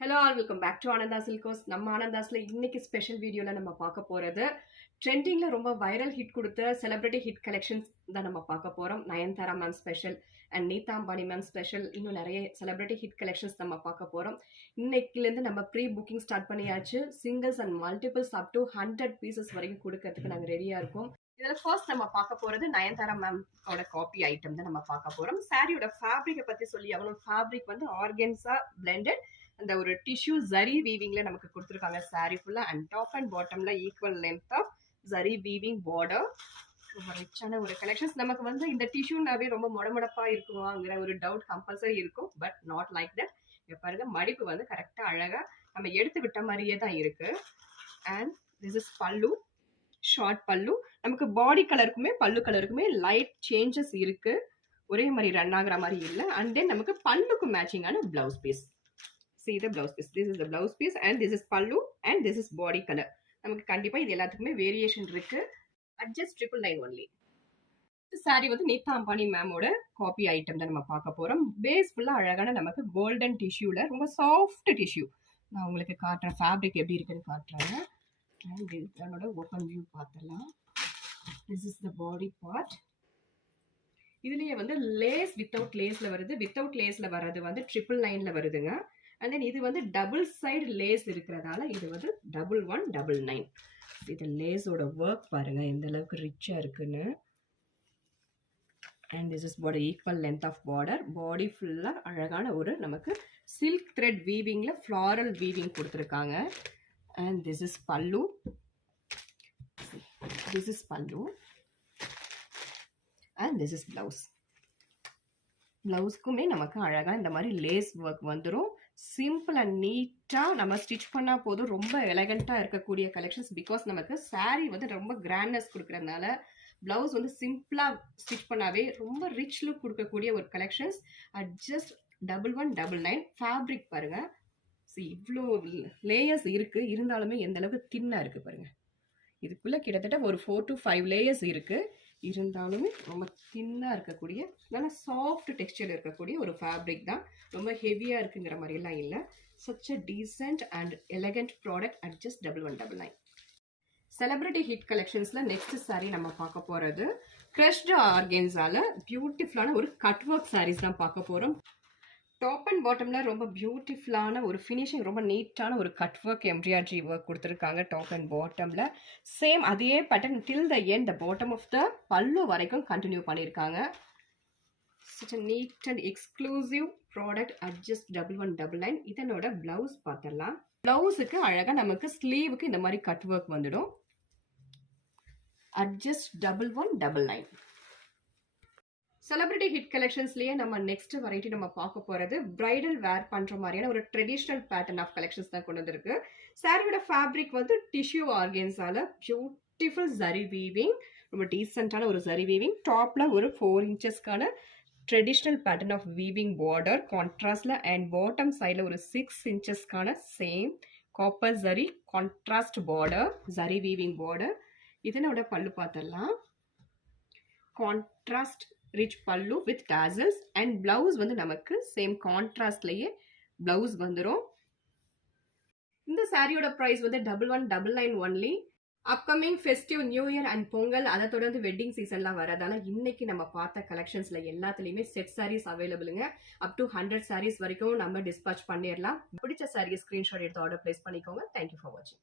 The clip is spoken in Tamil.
Hello all welcome back to Anantha silks. நம்ம ஆனந்தாஸ்ல இன்னைக்கு ஸ்பெஷல் வீடியோல நம்ம பார்க்க போறது ட்ரெண்டிங்ல ரொம்ப வைரல் ஹிட் கொடுத்த செலிபிரிட்டி ஹிட் கலெக்ஷன்ஸ் தான் நம்ம பார்க்க போறோம். நயன்தாரா மேம் ஸ்பெஷல் அண்ட் நீதா அம்பானி மேம் ஸ்பெஷல், இன்னும் நிறைய செலிபிரிட்டி ஹிட் கலெக்ஷன்ஸ் நம்ம பார்க்க போறோம். இன்னைக்குலேருந்து நம்ம ப்ரீ புக்கிங் ஸ்டார்ட் பண்ணியாச்சு. Singles and multiples up to 100 pieces வரைக்கும் கொடுக்கறதுக்கு நாங்கள் ரெடியா இருக்கோம். இதில் ஃபர்ஸ்ட் நம்ம பார்க்க போறது நயன்தாரா மேமோட காப்பி ஐட்டம் தான் நம்ம பார்க்க போறோம். சாரியோட ஃபேப்ரிக்கை பத்தி சொல்லி ஆகணும். ஃபேப்ரிக் வந்து ஆர்கன்ஸா பிளெண்டட், அந்த ஒரு டிஷ்யூ ஜரி வீவிங்ல நமக்கு கொடுத்துருக்காங்க சாரி ஃபுல்லா. அண்ட் டாப் அண்ட் பாட்டம்ல equal length of zari weaving border. ரொம்ப ரிச்சான ஒரு கலெக்ஷன்ஸ். நமக்கு வந்து இந்த டிஷ்யூனாவே ரொம்ப முடமுடப்பா இருக்குவாங்கிற ஒரு டவுட் கம்பல்சரி இருக்கும், பட் நாட் லைக் தட். பாருங்க, மடிப்பு வந்து கரெக்டா அழகா நம்ம எடுத்து விட்ட மாதிரியே தான் இருக்கு. அண்ட் திஸ் இஸ் பல்லு, ஷார்ட் பல்லு. நமக்கு பாடி கலருக்குமே பல்லு கலருக்குமே லைட் சேஞ்சஸ் இருக்கு, ஒரே மாதிரி ரன் ஆகுற மாதிரி இல்லை. அண்ட் தென் நமக்கு பல்லுக்கு மேட்சிங்கான blouse piece. See the blouse piece. This is the blouse piece and this is pallu and this is body color. நமக்கு கண்டிப்பா இது எல்லாத்துக்குமே வேரியேஷன் இருக்கு. Adjust 999 only. இந்த saree வந்து நீதா அம்பானி மேமோட காப்பி ஐட்டம் தான் நம்ம பார்க்க போறோம். பேஸ் ஃபுல்லா அழகான நமக்கு கோல்டன் டிஷ்யூல ரொம்ப சாஃப்ட் டிஷ்யூ. நான் உங்களுக்கு காட்டுறேன் ஃபேப்ரிக் எப்படி இருக்குன்னு காட்டுறேன். அண்ட் இதனோட ஓப்பன் வியூ பார்த்தலாம். This is the body part. இதுலயே வந்து லேஸ் வித்தவுட் லேஸ்ல வருது. வித்தவுட் லேஸ்ல வர்றது வந்து 999ல வருதுங்க. அண்ட் தென் இது வந்து டபுள் சைடு லேஸ் இருக்கிறதால இது வந்து 1199. இது லேஸோட ஒர்க் பாருங்க எந்த அளவுக்கு ரிச்சா இருக்குன்னு. And this is body equal length of border. Body ஃபுல்லா அழகான ஒரு நமக்கு சில்க் த்ரெட் வீவிங்ல ஃப்ளாரல் வீவிங் கொடுத்துருக்காங்க. And this is pallu. This is pallu and this is blouse. பிளவுஸ்க்குமே நமக்கு அழகா இந்த மாதிரி லேஸ் ஒர்க் வந்துடும். சிம்பிள் அண்ட் நீட்டா நம்ம ஸ்டிச் பண்ணா போதும். ரொம்ப எலகண்டா இருக்கக்கூடிய கலெக்ஷன்ஸ். பிகாஸ் நமக்கு சாரி வந்து ரொம்ப கிராண்ட்னஸ் கொடுக்கறதுனால பிளவுஸ் வந்து சிம்பிளா ஸ்டிச் பண்ணாவே ரொம்ப ரிச் லுக் கொடுக்கக்கூடிய ஒரு கலெக்ஷன்ஸ். At just 1199. ஃபேப்ரிக் பாருங்க, இவ்வளோ லேயர்ஸ் இருக்கு, இருந்தாலுமே எந்த அளவுக்கு தின்னா இருக்கு பாருங்க. இதுக்குள்ள கிட்டத்தட்ட ஒரு 4 to 5 லேயர்ஸ் இருக்கு, இருந்தாலுமே ரொம்ப தின்னா இருக்கக்கூடிய நல்ல சாஃப்ட் டெக்ஸ்டர் இருக்கக்கூடிய ஒரு ஃபேப்ரிக் தான். ரொம்ப ஹெவியா இருக்குங்கிற மாதிரி எல்லாம் இல்லை. Such a decent and elegant product at just 1199. Celebrity hit கலெக்ஷன்ஸ்ல நெக்ஸ்ட் சாரி நம்ம பார்க்க போறது கிரஷ்டு ஆர்கன்ஸால பியூட்டிஃபுல்லான ஒரு கட் ஒர்க் சாரீஸ் தான் பார்க்க போறோம். டாப் அண்ட் பாட்டம்ல ரொம்ப பியூட்டிஃபுல்லான ஒரு ஃபினிஷிங், ரொம்ப நீட்டான ஒரு கட் ஒர்க் எம்ப்ராய்டரி ஒர்க் கொடுத்துருக்காங்க டாப் அண்ட் பாட்டம்ல. சேம் அதே pattern till the end the bottom of the பல்லு வரைக்கும் கண்டினியூ பண்ணியிருக்காங்க. such a neat and exclusive product at just 1199. இதனோட பிளவுஸ் பார்த்தலாம். பிளவுஸுக்கு அழகா நமக்கு ஸ்லீவுக்கு இந்த மாதிரி கட் ஒர்க் வந்துடும். at just 1199. செலிபிரிட்டி ஹிட் கலெக்ஷன்ஸ்லயே நம்ம நெக்ஸ்ட் வெரைட்டி நம்ம பார்க்க போறது பிரைடல் வேர் பண்ற மாதிரியான ஒரு ட்ரெடிஷனல் பேட்டர்ன் ஆஃப் கலெக்ஷன்ஸ் தான் கொண்டு வந்திருக்கு. சாரியோட ஃபேப்ரிக் வந்து டிஷ்யூ ஆர்கன்ஸால பியூட்டிஃபுல் ஜரி வீவிங், ரொம்ப டீசென்டான ஒரு ஜரி வீவிங். டாப்ல ஒரு 4 இன்ச்சஸ்க்கான traditional pattern of weaving border கான்ட்ராஸ்ட்ல. அண்ட் பாட்டம் சைட்ல ஒரு 6 இன்ச்சஸ்க்கான same copper zari contrast border, zari weaving border. இதனோட பல்லு பார்த்தலாம். Contrast rich pallu with tassels. And blouse வந்து நமக்கு சேம் கான்ட்ராஸ்ட்லயே பிளவுஸ் வந்துடும். இந்த சாரியோட பிரைஸ் வந்து 1199 only. Upcoming festive new year and Pongal, அதை தொடர்ந்து வெட்டிங் சீசன்லாம் வரதால இன்னைக்கு நம்ம பார்த்த கலெக்ஷன்ஸ்ல எல்லாத்துலயுமே செட் சாரீஸ் அவைலபிளுங்க. அப் டு 100 சாரீஸ் வரைக்கும் நம்ம டிஸ்பேச் பண்ணிடலாம். பிடிச்ச சாரியை ஸ்கிரீன்ஷாட் எடுத்து ஆர்டர் பிளேஸ் பண்ணிக்கோங்க. தேங்க்யூ ஃபார் வாட்சிங்.